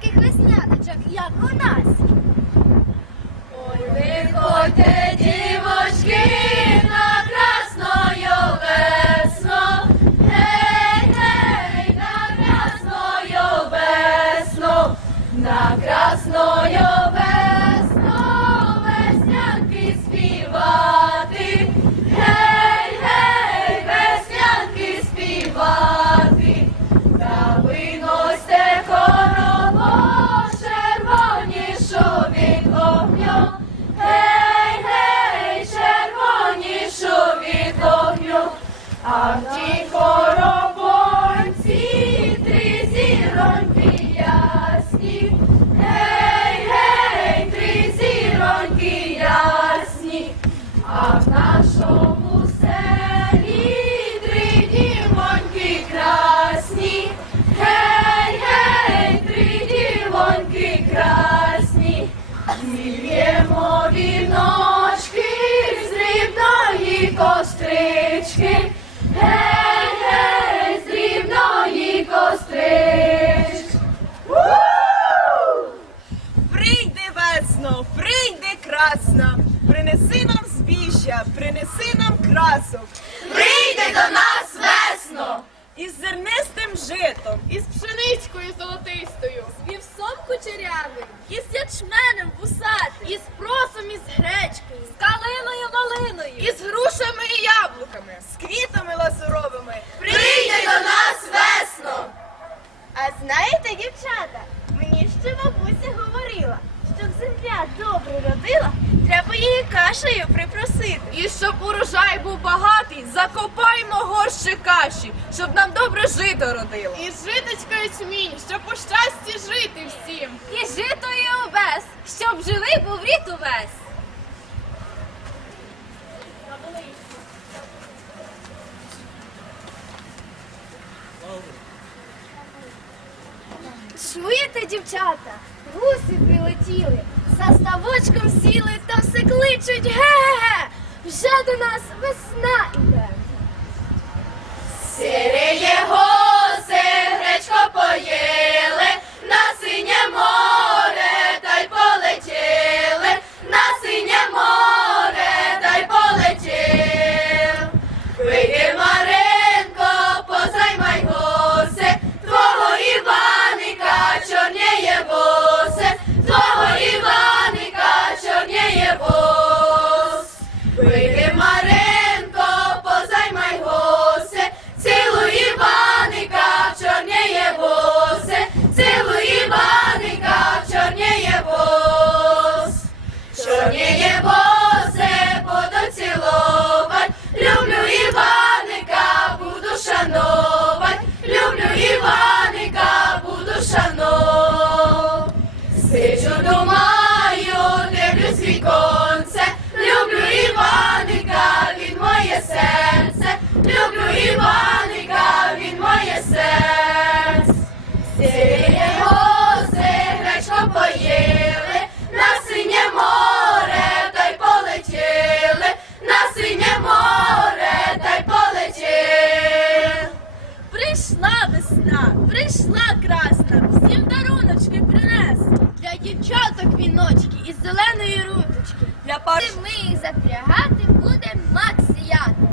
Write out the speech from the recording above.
таких весняночок, як у нас. Ой, виходьте, дівочки, на красною весно, Гей, гей, на красною весно, на красною А в тій три зіроньки ясні. Гей, гей, три зіроньки ясні. А в нашому селі три дівоньки красні. Гей, гей, три дівоньки красні. Зільємо віночки з кострички. Нам красу. Прийди до нас весно! Із зернистим житом, із пшеничкою золотистою, З вівсом кучерявим, із ячменем вусатим, із просом із гречкою, з калиною малиною, із грушами і яблуками. з квітами лазуровими. прийди до нас весно! А знаєте, дівчата, мені ще бабуся говорила, щоб земля добре родила, треба її кашею припросити. І щоб урожай був багатий, закопаймо горще каші, щоб нам добре жито родило. І житочкою смінь, щоб у щасті жити всім. І житою овес, щоб живий був рід увесь. Чуєте, дівчата? Гуси прилетіли, за ставочком сіли та все кличуть ге-ге-ге. Вже до нас весна іде. Сиреє госи, зеленої руточки. Для пар... Ми їх запрягати будемо мак сіяти.